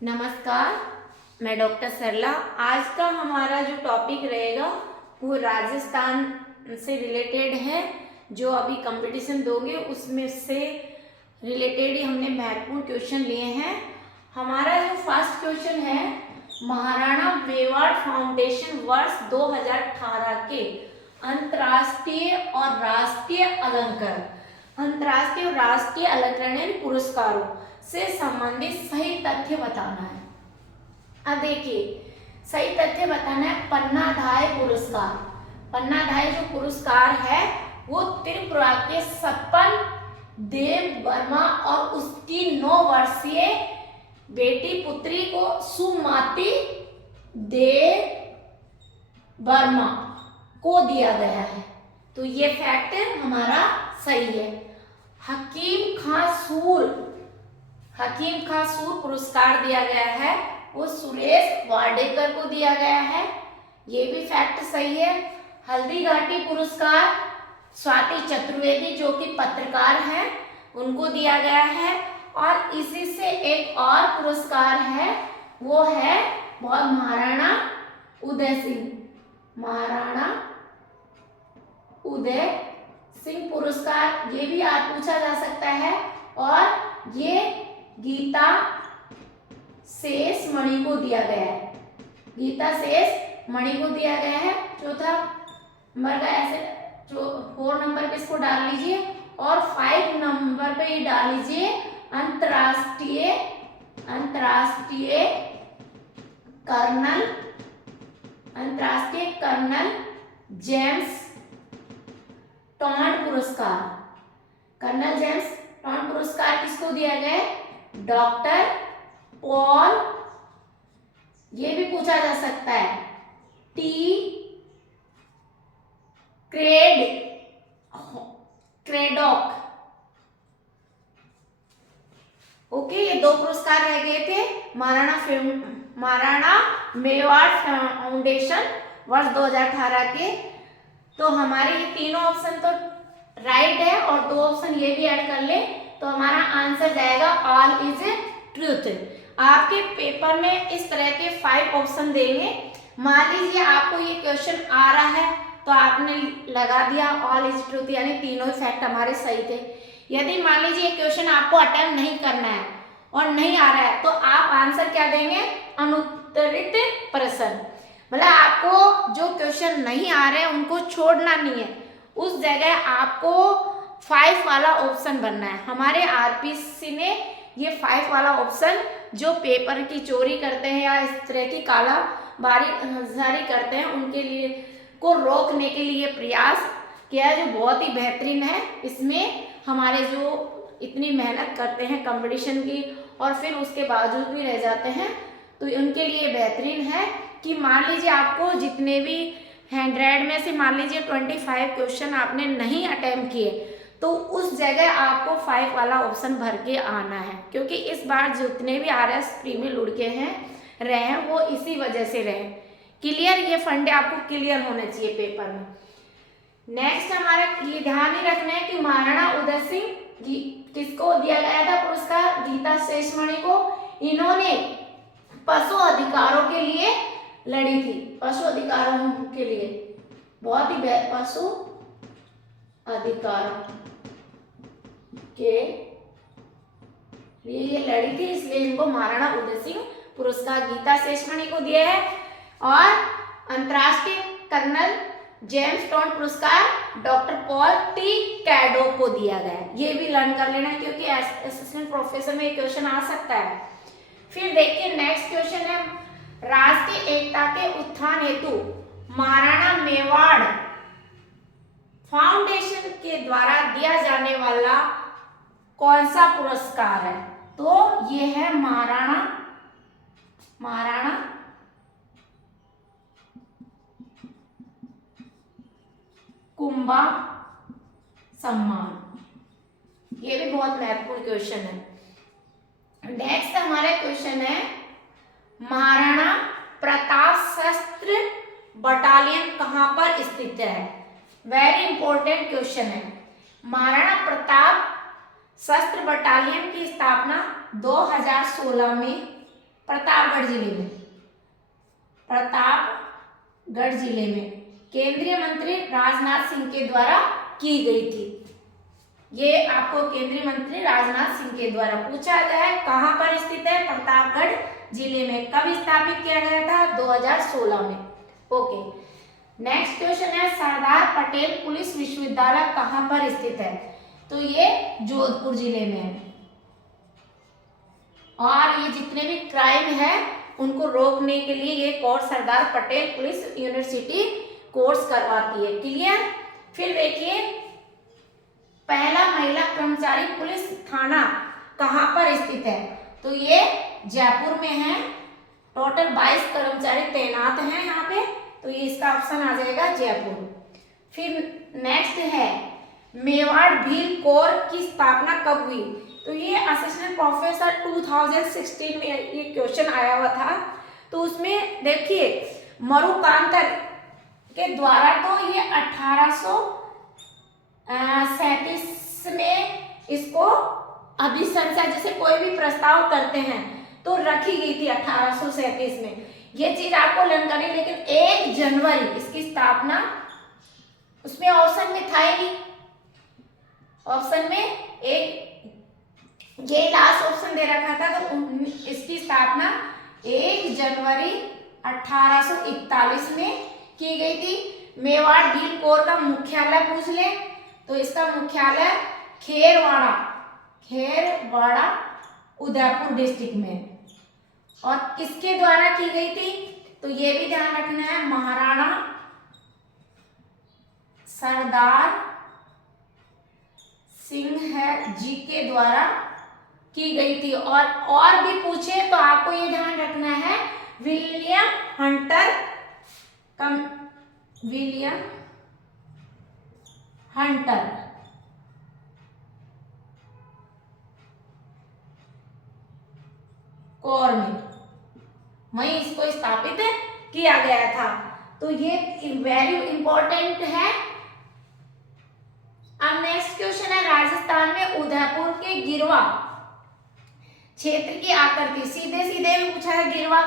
नमस्कार, मैं डॉक्टर सरला। आज का हमारा जो टॉपिक रहेगा वो राजस्थान से रिलेटेड है। जो अभी कंपटीशन दोगे उसमें से रिलेटेड ही हमने महत्वपूर्ण क्वेश्चन लिए हैं। हमारा जो फर्स्ट क्वेश्चन है, महाराणा मेवाड़ फाउंडेशन वर्ष 2018 के अंतर्राष्ट्रीय और राष्ट्रीय अलंकरण यानी पुरस्कारों से संबंधित सही तथ्य बताना है। अब देखिए, सही तथ्य बताना है। पन्नाधाय जो पुरस्कार है वो त्रिपुरा के सपन देव वर्मा और उसकी 9 वर्षीय बेटी पुत्री को सुमति देव वर्मा को दिया गया है। तो ये फैक्ट हमारा सही है। हकीम खां सूर पुरस्कार दिया गया है, वो सुरेश वाडेकर को दिया गया है। ये भी फैक्ट सही है। हल्दी घाटी पुरस्कार स्वाति चतुर्वेदी जो कि पत्रकार हैं उनको दिया गया है। और इसी से एक और पुरस्कार है, वो है महाराणा उदय सिंह पुरस्कार। ये भी आज पूछा जा सकता है। और ये गीता शेष मणि को दिया गया है। चौथा नंबर का ऐसे 4 नंबर पे इसको डाल लीजिए और 5 नंबर पे ही डाल लीजिए अंतरराष्ट्रीय कर्नल जेम्स टॉन्ट पुरस्कार। कर्नल जेम्स टॉन्ट पुरस्कार किसको दिया गया है? डॉक्टर पॉल, ये भी पूछा जा सकता है, टी क्रेडॉक। ओके, ये 2 पुरस्कार रह गए थे महाराणा मेवाड़ फाउंडेशन वर्ष 2018 के। तो हमारे ये तीनों ऑप्शन तो राइट है और 2 ऑप्शन ये भी ऐड कर ले तो हमारा आंसर जाएगा ऑल इज ट्रूथ। आपके पेपर में इस तरह के 5 ऑप्शन देंगे। मान लीजिए आपको ये क्वेश्चन आ रहा है तो आपने लगा दिया ऑल इज ट्रूथ, यानी तीनों ही फैक्ट हमारे सही थे। यदि मान लीजिए क्वेश्चन आपको अटेम्प्ट नहीं करना है और नहीं आ रहा है तो आप आंसर क्या देंगे? अनुत्तरित प्रश्न। मतलब आपको जो क्वेश्चन नहीं आ रहे हैं उनको छोड़ना नहीं है, उस जगह आपको 5 वाला ऑप्शन बनना है। हमारे आरपीसी ने ये 5 वाला ऑप्शन जो पेपर की चोरी करते हैं या इस तरह की कालाबाजारी करते हैं उनके लिए को रोकने के लिए प्रयास किया है, जो बहुत ही बेहतरीन है। इसमें हमारे जो इतनी मेहनत करते हैं कंपटीशन की और फिर उसके बावजूद भी रह जाते हैं तो उनके लिए बेहतरीन है कि मान लीजिए आपको जितने भी 100 में से मान लीजिए 25 क्वेश्चन आपने नहीं अटेम्प्ट किए तो उस जगह आपको 5 वाला ऑप्शन भर के आना है, क्योंकि इस बार जितने भी RS प्री में लुढ़के रहे हैं वो इसी वजह से रहे। क्लियर, ये फंडे आपको क्लियर होने चाहिए पेपर में। नेक्स्ट हमारा ये ध्यान ही रखना है कि महाराणा उदय सिंह किसको दिया गया था पुरस्कार? गीता शेषमणि को। इन्होंने पशु अधिकारों के लिए लड़ी थी, पशु अधिकारों के लिए बहुत ही पशु अधिकारों के लिए ये लड़ी थी, इसलिए इनको महाराणा उदय सिंह पुरस्कार गीता शेषमणि को दिया है। और अंतर्राष्ट्रीय कर्नल जेम्स टॉन्ट पुरस्कार डॉक्टर पॉल टी कैडो को दिया गया है। ये भी लर्न कर लेना क्योंकि असिस्टेंट प्रोफेसर में ये क्वेश्चन आ सकता है। फिर देखिए नेक्स्ट क्वेश्चन है, राष्ट्रीय एकता के उत्थान हेतु महाराणा मेवाड़ फाउंडेशन के द्वारा दिया जाने वाला कौन सा पुरस्कार है? तो ये है महाराणा कुंभा सम्मान। ये भी बहुत महत्वपूर्ण क्वेश्चन है। नेक्स्ट हमारा क्वेश्चन है, महाराणा प्रताप शस्त्र बटालियन कहां पर स्थित है? वेरी इंपॉर्टेंट क्वेश्चन है। महाराणा प्रताप शस्त्र बटालियन की स्थापना 2016 में प्रतापगढ़ जिले में, प्रतापगढ़ जिले में केंद्रीय मंत्री राजनाथ सिंह के द्वारा की गई थी। ये आपको केंद्रीय मंत्री राजनाथ सिंह के द्वारा पूछा गया है। कहां पर स्थित है? प्रतापगढ़ जिले में। कब स्थापित किया गया था? 2016 में। ओके, नेक्स्ट क्वेश्चन है सरदार पटेल पुलिस विश्वविद्यालय कहां पर स्थित है? तो ये जोधपुर जिले में है। और ये जितने भी क्राइम है उनको रोकने के लिए ये course Sardar Patel police university course करवाती है। क्लियर? फिर देखिए, पहला महिला कर्मचारी पुलिस थाना कहां पर स्थित है? तो ये जयपुर में है। टोटल 22 कर्मचारी तैनात हैं यहाँ पे, तो ये इसका ऑप्शन आ जाएगा जयपुर। फिर नेक्स्ट है मेवाड़ भील कोर की स्थापना कब हुई? तो ये असिस्टेंट प्रोफेसर 2016 में ये क्वेश्चन आया हुआ था। तो उसमें देखिए मरुकांतर के द्वारा तो ये 1837 में इसको अभिशंसा जैसे कोई भी प्रस्ताव करते हैं तो रखी गई थी 1837 में। ये चीज आपको लर्न करनी, लेकिन 1 जनवरी इसकी स्थापना, उसमें ऑप्शन में था ही नहीं। ऑप्शन में एक ये लास्ट ऑप्शन दे रखा था, तो इसकी स्थापना 1 जनवरी 1841 में की गई थी। मेवाड़ भील कोर का मुख्यालय पूछ ले तो इसका मुख्यालय खेरवाड़ा उदयपुर डिस्ट्रिक्ट में। और किसके द्वारा की गई थी? तो ये भी ध्यान रखना है, महाराणा सरदार सिंह जी के द्वारा की गई थी। और भी पूछे तो आपको ये ध्यान रखना है, विलियम हंटर कोर में वहीं इसको स्थापित किया गया था। तो ये वेरी इंपॉर्टेंट है। अब नेक्स्ट क्वेश्चन है राजस्थान में उदयपुर के गिरवा क्षेत्र की आकृति। सीधे सीधे भी पूछा है, गिरवा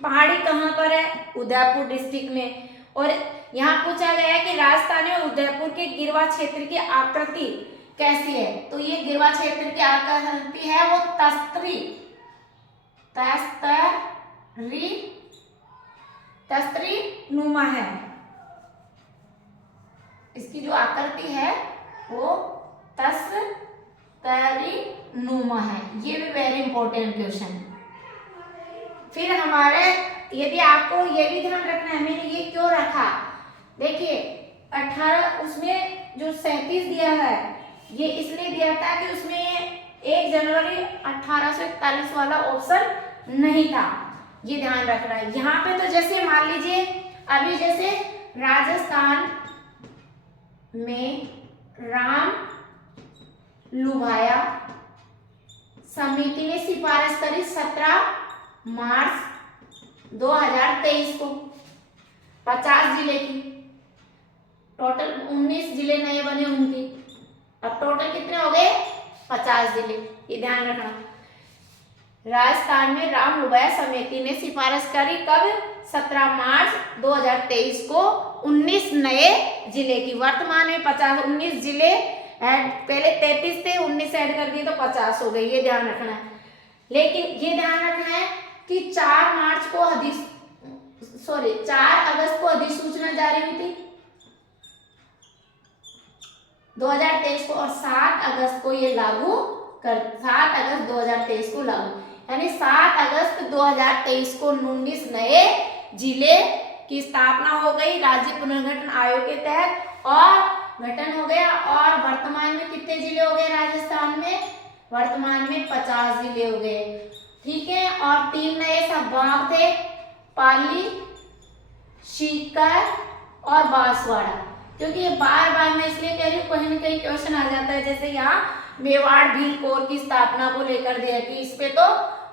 पहाड़ी कहां पर है? उदयपुर डिस्ट्रिक्ट में। और यहाँ पूछा गया है कि राजस्थान में उदयपुर के गिरवा क्षेत्र की आकृति कैसी है? तो ये गिरवा क्षेत्र की आकृति है वो तस्तरी नुमा है। इसकी जो आकृति है वो तस्तरी नुमा है। ये भी वेरी इंपॉर्टेंट क्वेश्चन है। फिर हमारे यदि आपको ये भी ध्यान रखना है, मैंने ये क्यों रखा, देखिए 18 उसमें जो 37 दिया है ये इसलिए दिया था कि उसमें 1 जनवरी 1841 वाला ऑप्शन नहीं था। ये ध्यान रखना है। यहाँ पे तो जैसे मान लीजिए अभी जैसे राजस्थान में राम लुभाया समिति ने सिफारिश करी 17 मार्च 2023 को 50 जिले की, टोटल 19 जिले नए बने उनकी। अब टोटल कितने हो गए? 50 जिले। ये ध्यान रखना। राजस्थान में राम लुभाया समिति ने सिफारिश करी कब? 17 मार्च 2023 को 19 नए जिले की। वर्तमान में 19 जिले पहले 33 थे, 19 ऐड कर दिए तो 50 हो गए। ये ध्यान रखना है। लेकिन ये ध्यान रखना है कि 4 अगस्त को अधिसूचना जारी हुई थी 2023 को, और 7 अगस्त को ये 7 अगस्त 2023 को लागू, यानी 7 अगस्त 2023 को 19 नए जिले की स्थापना हो गई राज्य पुनर्गठन आयोग के तहत, और गठन हो गया। और वर्तमान में कितने जिले हो गए राजस्थान में? वर्तमान में 50 जिले हो गए। ठीक है। और 3 नए संभाग थे, पाली, सीकर और बांसवाड़ा। क्योंकि ये बार बार मैं इसलिए कह रही हूँ, कहीं न कहीं क्वेश्चन आ जाता है। जैसे यहाँ मेवाड़ भील कोर की स्थापना को लेकर दिया कि इस पे तो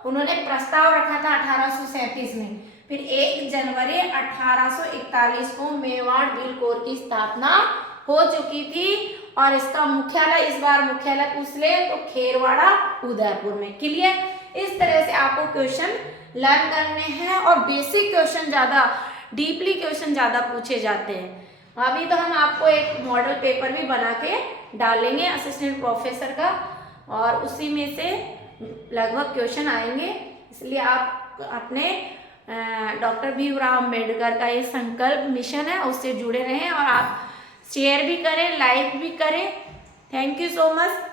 उन्होंने प्रस्ताव रखा था 1837 में, फिर 1 जनवरी 1841 को मेवाड़ भील कोर की स्थापना हो चुकी थी। और इसका मुख्यालय, इस बार मुख्यालय पूछ ले तो खेरवाड़ा उदयपुर में। क्लियर? इस तरह से आपको क्वेश्चन लर्न करने हैं और बेसिक क्वेश्चन ज़्यादा डीपली क्वेश्चन ज़्यादा पूछे जाते हैं। अभी तो हम आपको एक मॉडल पेपर भी बना के डालेंगे असिस्टेंट प्रोफेसर का, और उसी में से लगभग क्वेश्चन आएंगे। इसलिए आप अपने डॉक्टर भीमराव अम्बेडकर का ये संकल्प मिशन है उससे जुड़े रहें, और आप शेयर भी करें, लाइक भी करें। Thank you so much.